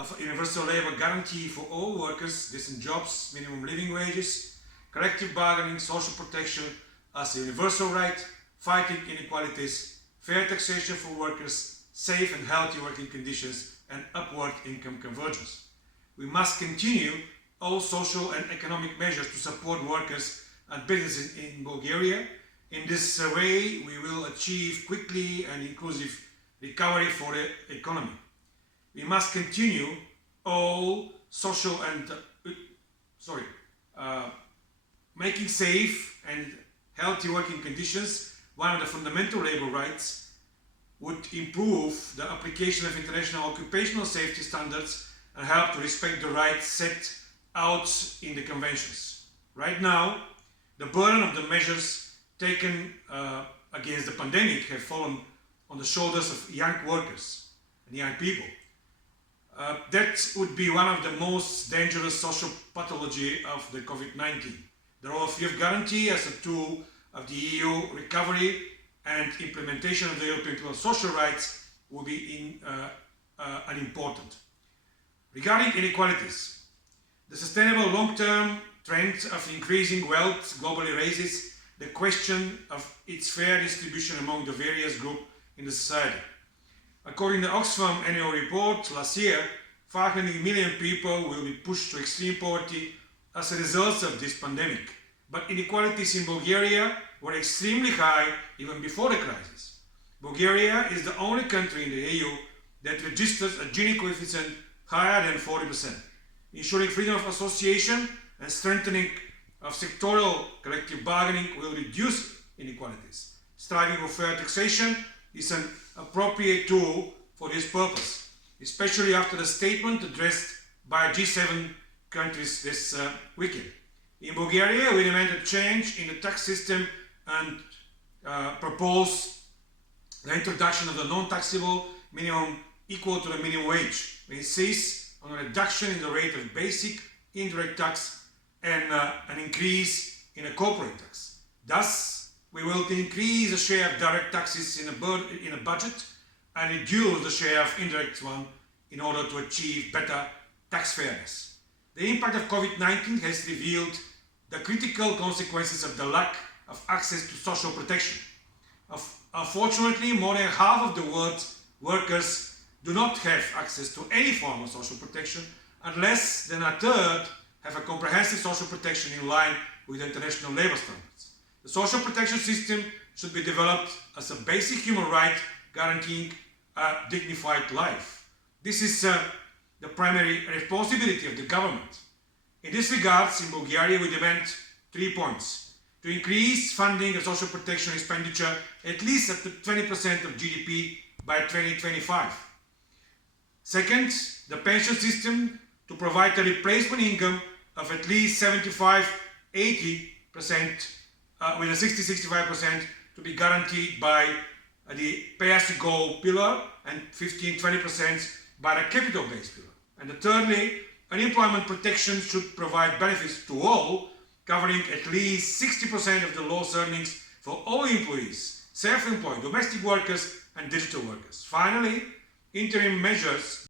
of a universal labor guarantee for all workers, decent jobs, minimum living wages, collective bargaining, social protection as a universal right, fighting inequalities, fair taxation for workers, safe and healthy working conditions, and upward income convergence. We must continue all social and economic measures to support workers and businesses in Bulgaria. In this way, we will achieve quickly and inclusive recovery for the economy. We must continue all social and making safe and healthy working conditions one of the fundamental labor rights, would improve the application of international occupational safety standards and help to respect the rights set out in the conventions. Right now, the burden of the measures taken against the pandemic have fallen on the shoulders of young workers and young people. That would be one of the most dangerous social pathology of the COVID-19. The role of youth guarantee as a tool of the EU recovery and implementation of the European Pillar of Social Rights will be unimportant. Regarding inequalities, the sustainable long-term trend of increasing wealth globally raises the question of its fair distribution among the various groups in the society. According to the Oxfam annual report last year, 500 million people will be pushed to extreme poverty as a result of this pandemic. But inequalities in Bulgaria were extremely high even before the crisis. Bulgaria is the only country in the EU that registers a Gini coefficient higher than 40%. Ensuring freedom of association and strengthening of sectoral collective bargaining will reduce inequalities. Striving for fair taxation is an appropriate tool for this purpose, especially after the statement addressed by G7 countries this weekend. In Bulgaria, we demand a change in the tax system and propose the introduction of the non-taxable minimum equal to the minimum wage. We insist on a reduction in the rate of basic indirect tax and an increase in a corporate tax. Thus, we will increase the share of direct taxes in a budget and reduce the share of indirect one in order to achieve better tax fairness. The impact of COVID-19 has revealed the critical consequences of the lack of access to social protection. Unfortunately, more than half of the world's workers do not have access to any form of social protection, and less than a third have a comprehensive social protection in line with international labor standards. The social protection system should be developed as a basic human right guaranteeing a dignified life. This is the primary responsibility of the government. In this regard, in Bulgaria, we demand 3 points. To increase funding of social protection expenditure at least up to 20% of GDP by 2025. Second, the pension system to provide a replacement income of at least 75-80%, with a 60-65% to be guaranteed by the pay-as-you-go pillar and 15-20% by the capital-based pillar. And thirdly, unemployment protection should provide benefits to all, covering at least 60% of the lowest earnings for all employees, self-employed, domestic workers and digital workers. Finally, interim measures